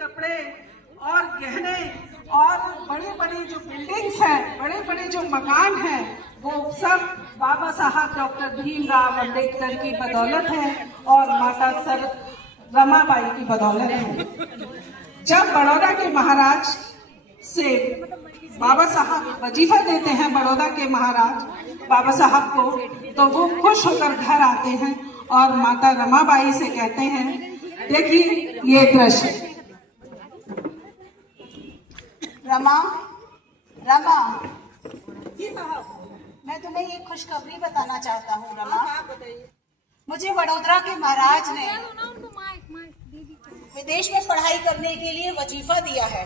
कपड़े और गहने और बड़ी बड़ी जो बिल्डिंग्स हैं, बड़े बड़े जो मकान हैं, वो सब बाबा साहब डॉक्टर भीमराव अंबेडकर की बदौलत है और माता सर रमाबाई की बदौलत है। जब बड़ौदा के महाराज से बाबा साहब वजीफा देते हैं, बड़ौदा के महाराज बाबा साहब को, तो वो खुश होकर घर आते हैं और माता रमाबाई से कहते हैं, देखिए ये दृश्य। रमा, रमा, जी साहब, मैं तुम्हें ये खुशखबरी बताना चाहता हूँ। रमा, बताइए। मुझे वडोदरा के महाराज ने विदेश में पढ़ाई करने के लिए वजीफा दिया है,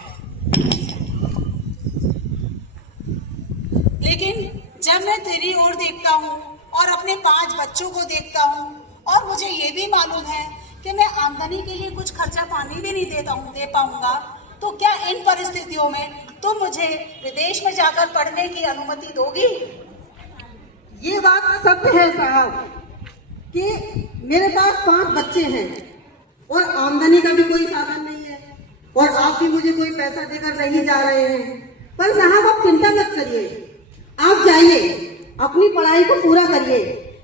लेकिन जब मैं तेरी ओर देखता हूँ और अपने 5 बच्चों को देखता हूँ और मुझे ये भी मालूम है कि मैं आमदनी के लिए कुछ खर्चा पानी भी नहीं दे पाऊंगा, तो क्या इन परिस्थितियों में तुम मुझे विदेश में जाकर पढ़ने की अनुमति दोगी? ये बात सत्य है साहब कि मेरे पास 5 बच्चे हैं और आमदनी का भी कोई साधन नहीं है और आप भी मुझे कोई पैसा देकर नहीं जा रहे हैं। पर साहब आप चिंता मत करिए, आप जाइए, अपनी पढ़ाई को पूरा करिए।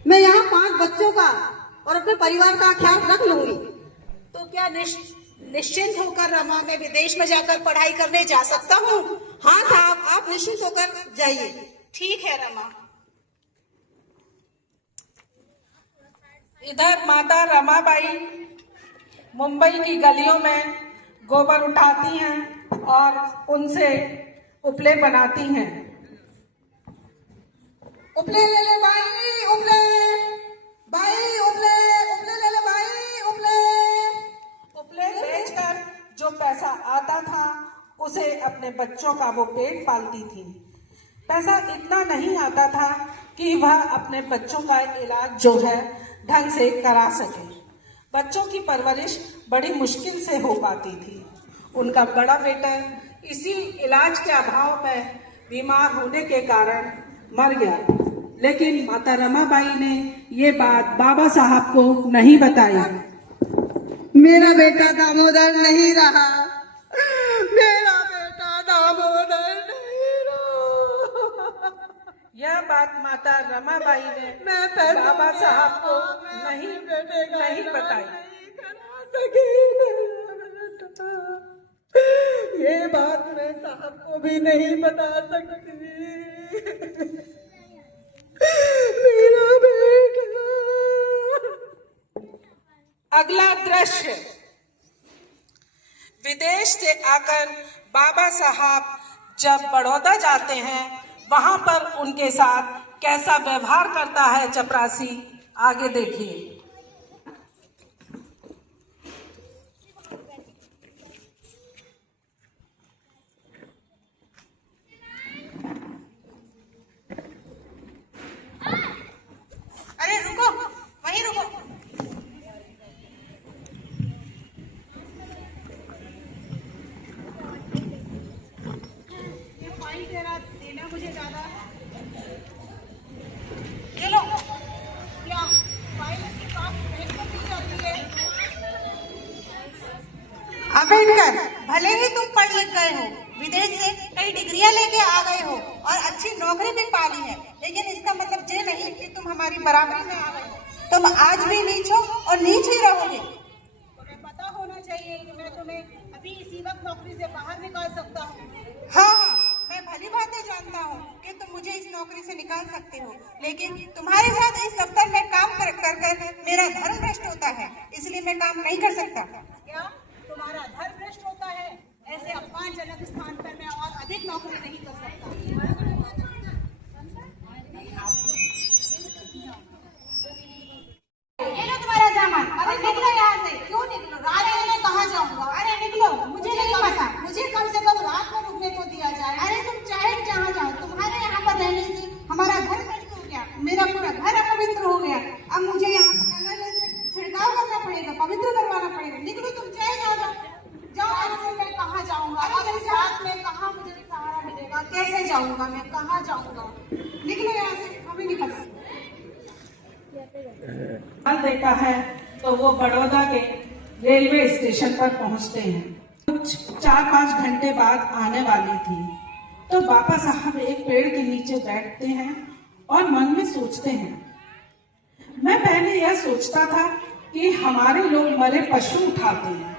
मैं यहाँ 5 बच्चों का और अपने परिवार का ख्याल रख लूंगी। तो क्या निश्चिंत होकर रमा मैं विदेश में जाकर पढ़ाई करने जा सकता हूँ? हाँ साहब, आप निश्चिंत होकर जाइए। ठीक है रमा। इधर माता रमाबाई मुंबई की गलियों में गोबर उठाती हैं और उनसे उपले बनाती हैं। उपले ले ले भाई, उपले भाई, उपले उपले ले ले भाई, उपले। उपले बेचकर जो पैसा आता था उसे अपने बच्चों का वो पेट पालती थी। पैसा इतना नहीं आता था कि वह अपने बच्चों का इलाज जो है ढंग से करा सके। बच्चों की परवरिश बड़ी मुश्किल से हो पाती थी। उनका बड़ा बेटा इसी इलाज के अभाव में बीमार होने के कारण मर गया, लेकिन माता रमाबाई ने ये बात बाबा साहब को नहीं बताई। मेरा बेटा दामोदर नहीं रहा, मेरा बेटा दामोदर नहीं रहा। यह बात माता रमाबाई ने मैं बाबा साहब को नहीं बताई। ये बात मैं साहब को भी नहीं बता सकती। मेरा बेटा। अगला दृश्य, विदेश से आकर बाबा साहब जब बड़ौदा जाते हैं, वहां पर उनके साथ कैसा व्यवहार करता है चपरासी, आगे देखिए। अरे रुको, वहीं रुको। ये फाइन तेरा देना मुझे ज्यादा। ये लो, क्या फाइन की बात भेंट कर दी जाती है? अम्बेडकर, भले ही तुम पढ़ लिख गए हो, विदेश से कई डिग्रियां लेके आ गए हो और अच्छी नौकरी भी पाली है, लेकिन इसका मतलब ये नहीं कि तुम हमारी बराबरी में आ गए हो। तुम आज भी नीच हो और नीच ही रहोगे। तुम्हें पता होना चाहिए कि मैं तुम्हें अभी इसी वक्त नौकरी से बाहर निकाल सकता हूँ। हाँ, मैं भली बातें जानता हूँ कि तुम मुझे इस नौकरी से निकाल सकते हो, लेकिन तुम्हारे साथ इस दफ्तर में काम कर मेरा धर्म भ्रष्ट होता है, इसलिए मैं काम नहीं कर सकता। क्या तुम्हारा धर्म भ्रष्ट होता है? ऐसे अपमानजनक स्थान पर मैं और अधिक नौकरी नहीं कर सकता। ये लो तुम्हारा सामान। अरे निकलो यहाँ से। क्यों निकलो? रात में मैं कहाँ जाऊँगा? अरे निकलो, मुझे नहीं पता। मुझे कम से कम रात में रुकने को दिया जाए। अरे तुम चाहे जहाँ जाओ, तुम्हारे यहाँ पर रहने से हमारा घर नष्ट हो गया, मेरा पूरा घर अपवित्र हो गया। अब मुझे यहाँ छिड़काव करना पड़ेगा, पवित्र करवाना पड़ेगा। निकलो, तुम चाहे जाओ जाओ। मैं कहाँ जाऊँगा? अब इस रात में कहाँ मुझे सहारा मिलेगा? कैसे जाऊँगा मैं? कहाँ जाऊँगा? निकलो यहाँ से, अभी निकल। देता है तो वो बड़ौदा के रेलवे स्टेशन पर पहुंचते हैं। कुछ 4-5 घंटे बाद आने वाली थी, तो बाबा साहब एक पेड़ के नीचे बैठते हैं और मन में सोचते हैं। मैं पहले यह सोचता था कि हमारे लोग मरे पशु उठाते हैं,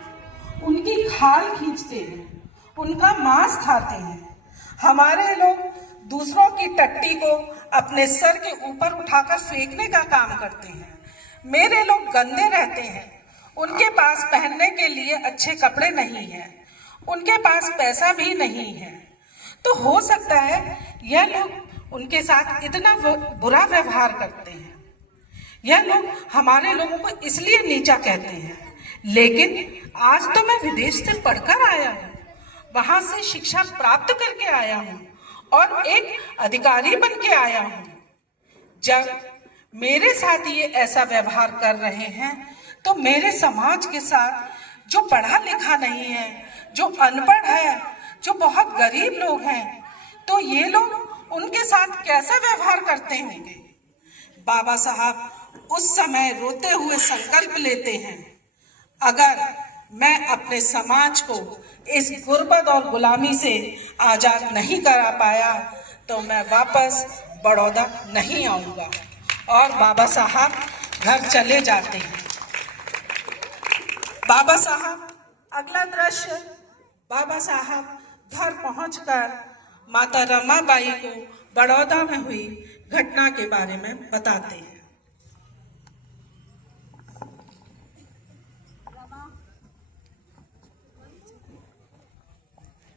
उनकी खाल खींचते हैं, उनका मांस खाते हैं। हमारे लोग दूसरों की टट्टी को अपने सर के ऊपर उठाकर फेंकने का काम करते हैं। मेरे लोग गंदे रहते हैं, उनके पास पहनने के लिए अच्छे कपड़े नहीं हैं, उनके पास पैसा भी नहीं है। तो हो सकता है यह लोग उनके साथ इतना बुरा व्यवहार करते हैं। यह लोग हमारे लोगों को इसलिए नीचा कहते हैं। लेकिन आज तो मैं विदेश से पढ़कर आया हूँ, वहां से शिक्षा प्राप्त करके आया हूँ और एक अधिकारी बन के आया हूँ। जब मेरे साथ ये ऐसा व्यवहार कर रहे हैं, तो मेरे समाज के साथ जो पढ़ा लिखा नहीं है, जो अनपढ़ है, जो बहुत गरीब लोग हैं, तो ये लोग उनके साथ कैसा व्यवहार करते होंगे। बाबा साहब उस समय रोते हुए संकल्प लेते हैं, अगर मैं अपने समाज को इस गुर्बत और गुलामी से आजाद नहीं करा पाया तो मैं वापस बड़ौदा नहीं आऊंगा। और बाबा साहब घर चले जाते हैं। बाबा साहब अगला दृश्य, बाबा साहब घर पहुंचकर माता रमाबाई को बड़ौदा में हुई घटना के बारे में बताते हैं।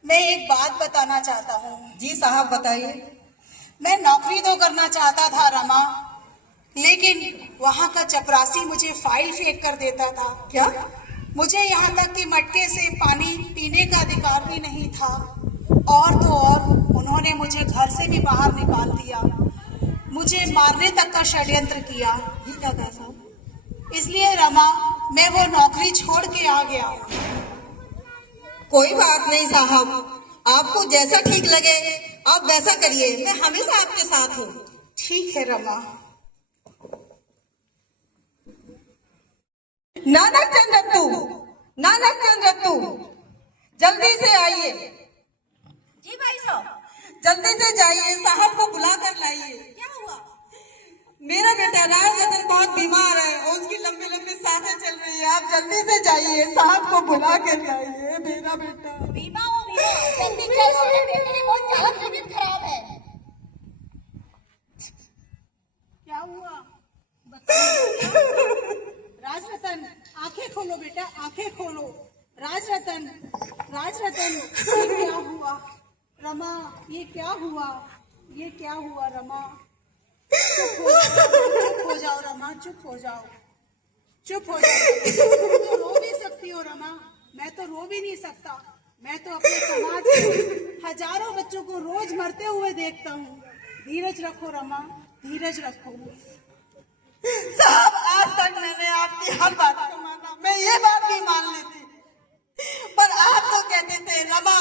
मैं एक बात बताना चाहता हूँ। जी साहब बताइए। मैं नौकरी तो करना चाहता था रमा, लेकिन वहाँ का चपरासी मुझे फाइल फेंक कर देता था। क्या? मुझे यहाँ तक कि मटके से पानी पीने का अधिकार भी नहीं था। और तो और उन्होंने मुझे घर से भी बाहर निकाल दिया, मुझे मारने तक का षड्यंत्र किया। ये क्या कहा साहब? इसलिए रमा मैं वो नौकरी छोड़ के आ गया। कोई बात नहीं साहब, आपको जैसा ठीक लगे आप वैसा करिए, मैं हमेशा आपके साथ हूँ। ठीक है रमा। नानक चंद रत्तू, नानक चंद रत्तू, जल्दी से आइए। जी भाई साहब। जल्दी से जाइए, साहब को बुला कर लाइए। क्या हुआ? मेरा बेटा राजरतन बहुत बीमार है और उसकी लंबी लंबी सांसें चल रही है। आप जल्दी से जाइए, साहब को बुला कर लाइए। मेरा बेटा बीमा हो बीमा, जल्दी चल, मेरे बेटे की बहुत ज्यादा तबीयत खराब है। क्या हुआ? राजरतन आंखें खोलो बेटा, आंखें खोलो। राजरतन, राजरतन, ये क्या हुआ? रमा ये क्या हुआ? ये क्या हुआ रमा? चुप हो जाओ रमा, चुप हो जाओ, चुप हो जाओ। तुम तो रो भी सकती हो रमा, मैं तो रो भी नहीं सकता। मैं तो अपने समाज के हजारों बच्चों को रोज मरते हुए देखता हूँ। धीरज रखो रमा, धीरज रखो। साहब आज तक मैंने आपकी हर बात को माना, मैं ये बात भी मान लेती, पर आप तो कहते थे रमा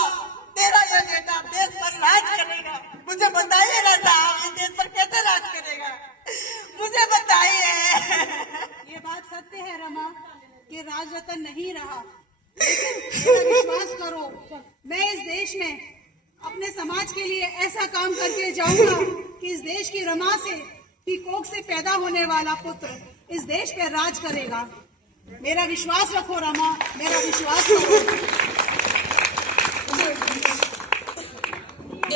तेरा यह बेटा देश पर राज करेगा। मुझे बताइए ना साहब, ये देश पर कैसे राज करेगा, मुझे बताइए। ये बात सत्य है रमा कि राजरतन नहीं रहा, लेकिन विश्वास करो मैं इस देश में अपने समाज के लिए ऐसा काम करके जाऊंगा कि इस देश की रमा से की कोख से पैदा होने वाला पुत्र इस देश पे राज करेगा। मेरा विश्वास रखो रमा, मेरा विश्वास रखो।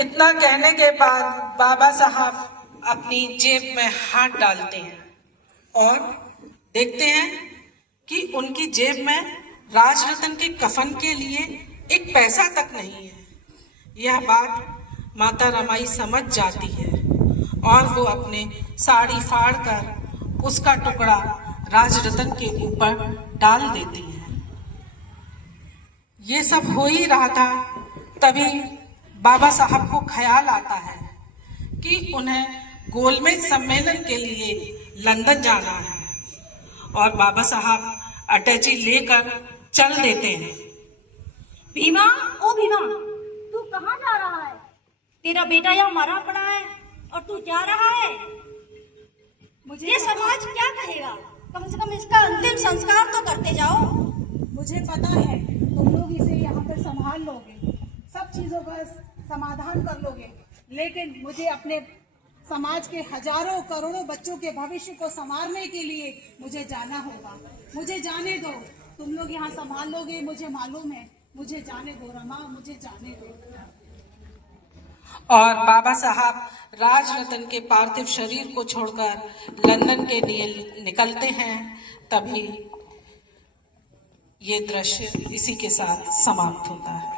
इतना कहने के बाद बाबा साहब अपनी जेब में हाथ डालते हैं और देखते हैं कि उनकी जेब में राजरतन के कफन के लिए एक पैसा तक नहीं है। यह बात माता रमाई समझ जाती है और वो अपने साड़ी फाड़ कर उसका टुकड़ा राजरतन के ऊपर डाल देती है। ये सब हो ही रहा था, तभी बाबा साहब को ख्याल आता है कि उन्हें गोलमेज सम्मेलन के लिए लंदन जाना है और बाबा साहब अटैची लेकर चल देते हैं। भीमा, ओ भीमा, तू कहाँ जा रहा है? तेरा बेटा यहाँ मरा पड़ा है और तू जा रहा है। मुझे ये समाज क्या कहेगा? कम से कम इसका अंतिम संस्कार तो करते जाओ। मुझे पता है तुम लोग इसे यहाँ पर संभाल लोगे, सब चीज़ों का समाधान कर लोगे, लेकिन मुझे अपने समाज के हजारों करोड़ों बच्चों के भविष्य को संवारने के लिए मुझे जाना होगा। मुझे जाने दो, तुम लोग यहाँ संभाल लोगे, मुझे मालूम है। मुझे जाने दो रमा, मुझे जाने दो। और बाबा साहब राजरतन के पार्थिव शरीर को छोड़कर लंदन के लिए निकलते हैं। तभी ये दृश्य इसी के साथ समाप्त होता है।